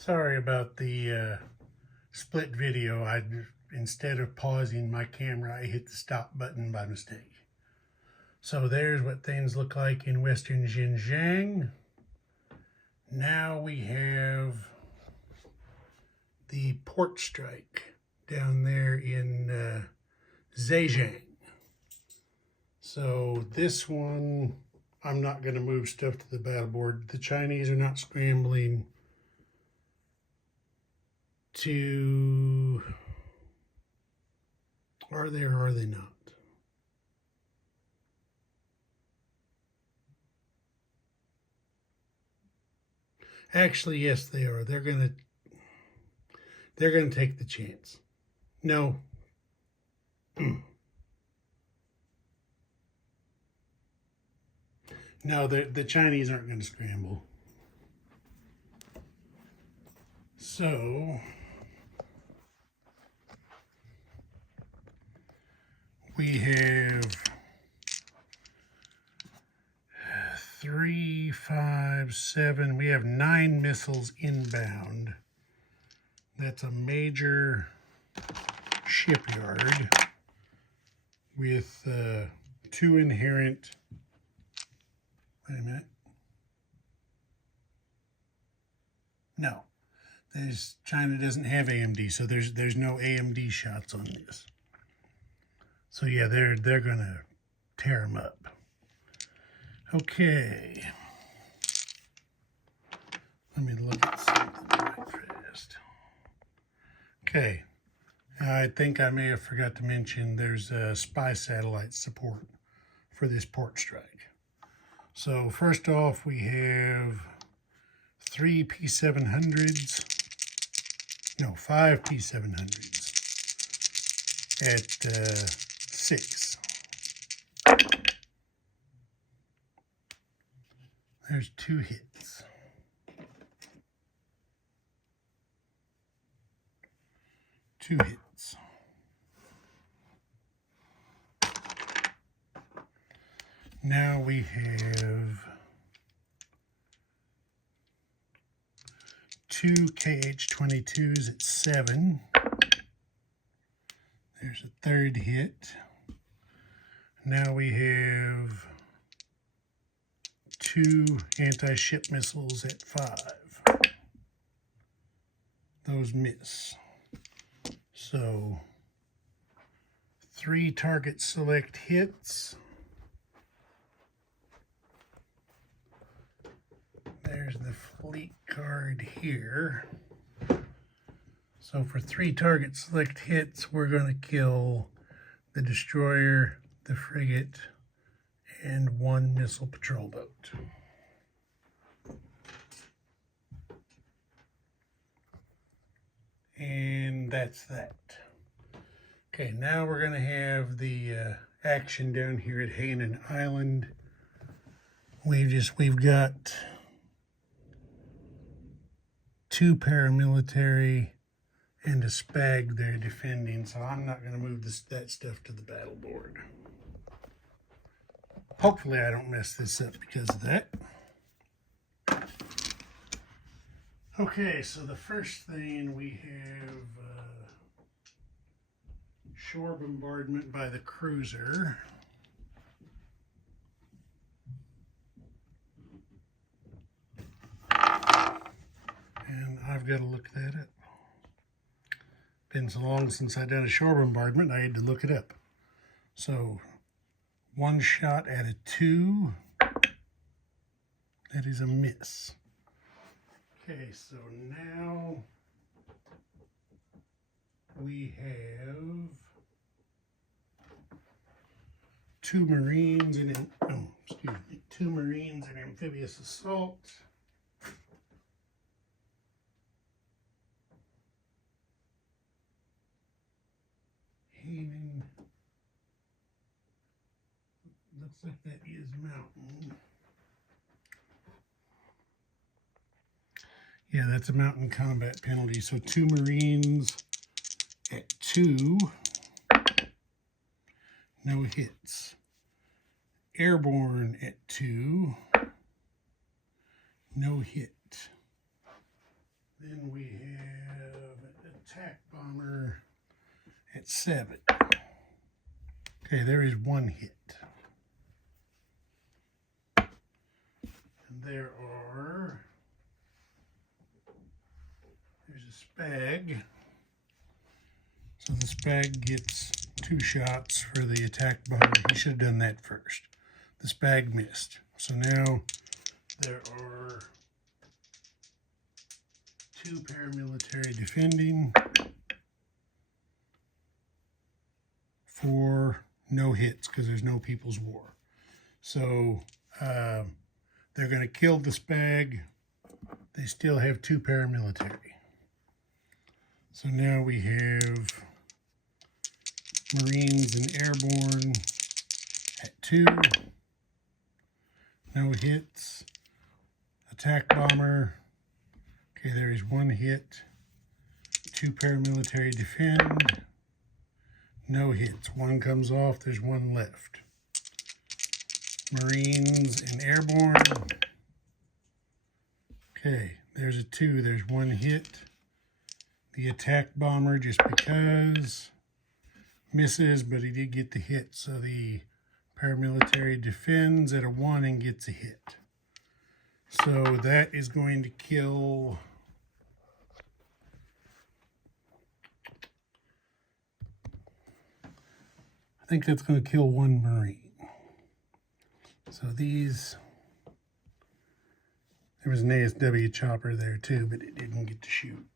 Sorry about the split video. Instead of pausing my camera, I hit the stop button by mistake. So there's what things look like in Western Xinjiang. Now we have the port strike down there in Zhejiang. So this one, I'm not going to move stuff to the battle board. The Chinese are not scrambling to, are they or are they not? Actually, yes, they are. They're gonna take the chance. No. No, the Chinese aren't going to scramble. So we have 3, 5, 7. We have 9 missiles inbound. That's a major shipyard with 2 inherent. Wait a minute. No, China doesn't have AMD, so there's no AMD shots on this. So yeah, they're gonna tear them up. Okay, let me look at something right fast. Okay, I think I may have forgot to mention there's spy satellite support for this port strike. So first off, we have 3 P700s, no, 5 P700s at 6. There's 2 hits. Two hits. Now we have 2 KH-22s at 7. There's a 3rd hit. Now we have 2 anti-ship missiles at 5. Those miss. So 3 target select hits. There's the fleet card here. So for 3 target select hits, we're going to kill the destroyer, the frigate, and 1 missile patrol boat. And that's that. Okay, now we're going to have the action down here at Hainan Island. We've got 2 paramilitary and a SPAG there defending, so I'm not going to move that stuff to the battle board. Hopefully I don't mess this up because of that. Okay, so the first thing we have shore bombardment by the cruiser. And I've got to look that up. Been so long since I've done a shore bombardment, I had to look it up. So 1 shot at a 2. That is a miss. Okay, so now we have 2 Marines and 2 Marines and amphibious assault. Hainan. Looks like that is mountain. Yeah, that's a mountain combat penalty. So 2 Marines at 2. No hits. Airborne at 2. No hit. Then we have an attack bomber at 7. Okay, there is 1 hit. And there's a spag. So the spag gets 2 shots for the attack bomber. He should have done that first. The spag missed. So now there are 2 paramilitary defending for no hits because there's no People's War. So they're going to kill the spag. They still have 2 paramilitary. So now we have Marines and Airborne at 2. No hits. Attack bomber. Okay, there is 1 hit. 2 paramilitary defend. No hits. 1 comes off. There's 1 left. Marines and Airborne. Okay, there's a 2. There's 1 hit. The attack bomber, just because, misses, but he did get the hit. So the paramilitary defends at a 1 and gets a hit. So that is going to kill I think that's going to kill 1 Marine. So these, there was an ASW chopper there too, but it didn't get to shoot.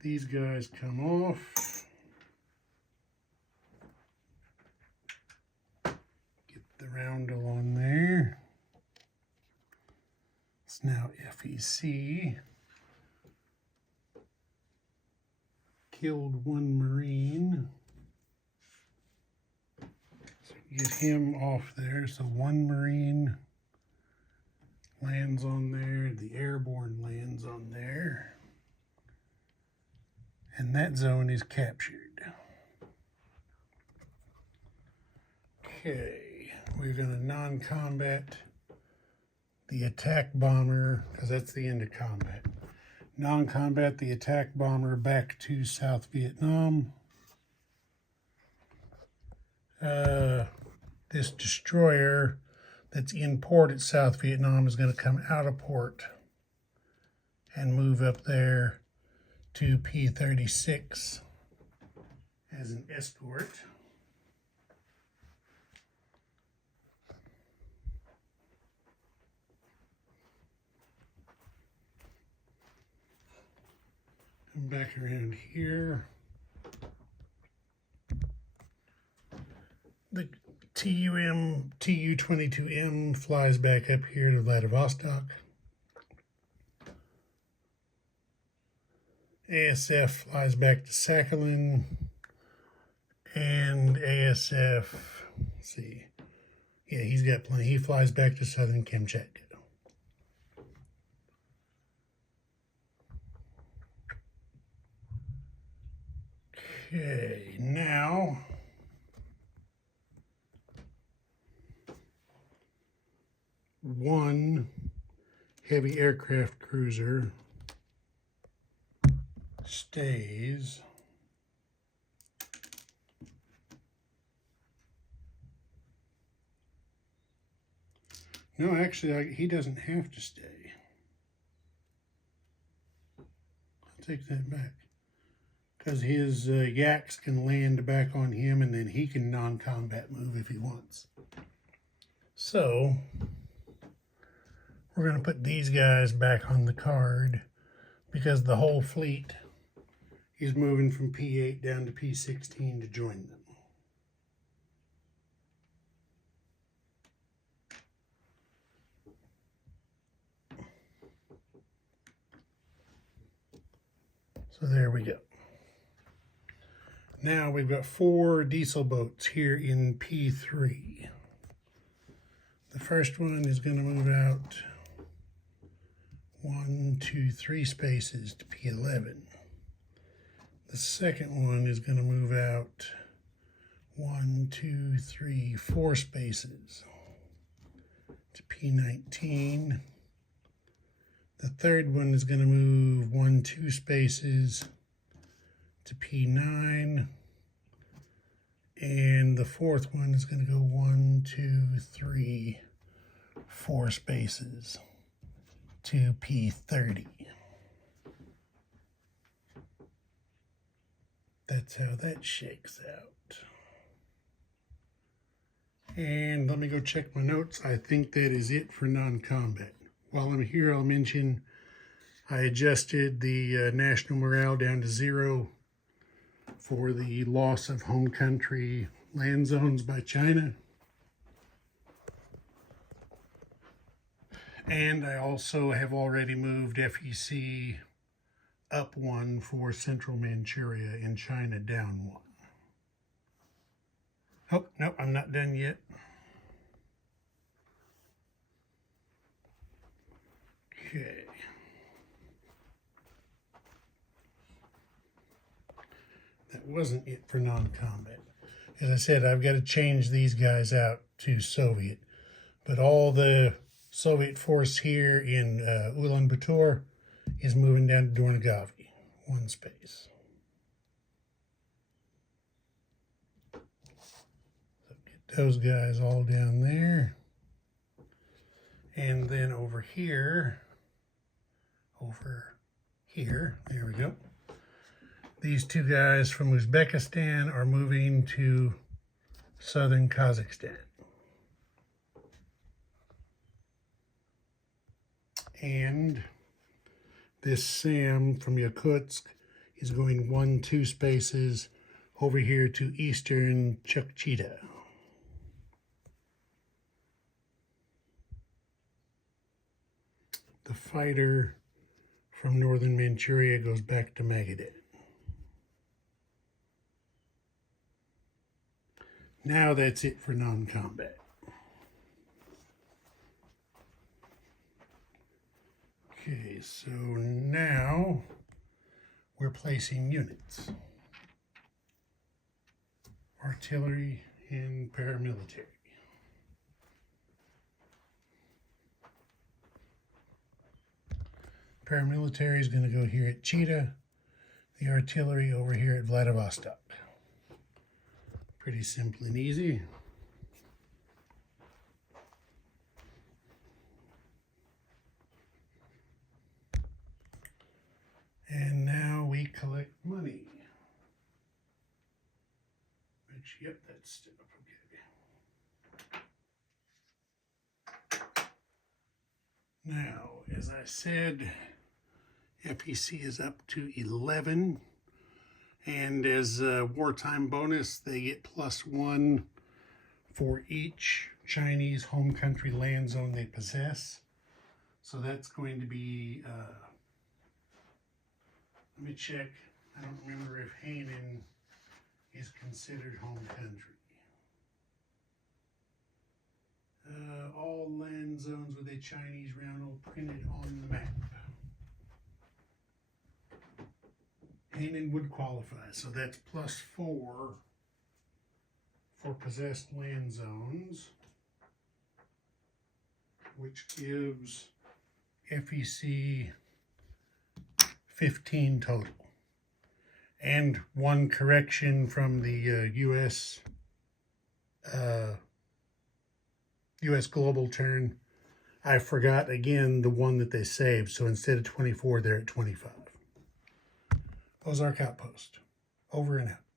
These guys come off. Get the roundel on there. It's now FEC. Killed 1 Marine. So get him off there. So 1 Marine lands on there. The Airborne lands on there. And that zone is captured. Okay, we're going to non-combat the attack bomber, because that's the end of combat. Non-combat the attack bomber back to South Vietnam. This destroyer that's in port at South Vietnam is going to come out of port and move up there to P-36 as an escort. Come back around here. The Tu-22M flies back up here to Vladivostok. ASF flies back to Sakhalin, and ASF, let's see, yeah, he's got plenty. He flies back to southern Kamchatka. Okay, now one heavy aircraft cruiser stays. No, actually, he doesn't have to stay. I'll take that back. Because his yaks can land back on him, and then he can non-combat move if he wants. So, we're going to put these guys back on the card, because the whole fleet is moving from P8 down to P16 to join them. So there we go. Now we've got 4 diesel boats here in P3. The first one is going to move out 1, 2, 3 spaces to P11. The second one is going to move out 1, 2, 3, 4 spaces to P19. The third one is going to move 1, 2 spaces to P9. And the fourth one is going to go 1, 2, 3, 4 spaces to P30. That's how that shakes out. And let me go check my notes. I think that is it for non-combat. While I'm here, I'll mention I adjusted the national morale down to 0 for the loss of home country land zones by China. And I also have already moved FEC up 1 for Central Manchuria and China down 1. Oh, no, I'm not done yet. Okay. That wasn't it for non-combat. As I said, I've got to change these guys out to Soviet. But all the Soviet force here in Ulaanbaatar is moving down to Dornogovy, 1 space. So get those guys all down there. And then over here, there we go. These 2 guys from Uzbekistan are moving to southern Kazakhstan. And this Sam from Yakutsk is going 1, 2 spaces over here to eastern Chukchita. The fighter from northern Manchuria goes back to Magadan. Now that's it for non-combat. Okay, so now we're placing units. Artillery and paramilitary. Paramilitary is going to go here at Chita. The artillery over here at Vladivostok. Pretty simple and easy. And now we collect money. Which, yep, that's still okay. Now, as I said, FEC is up to 11. And as a wartime bonus, they get +1 for each Chinese home country land zone they possess. So that's going to be, let me check. I don't remember if Hainan is considered home country. All land zones with a Chinese roundel printed on the map. Hainan would qualify, so that's +4 for possessed land zones, which gives FEC 15 total. And 1 correction from the US Global turn. I forgot again the one that they saved, so instead of 24, they're at 25. Ozark Outpost. Over and out.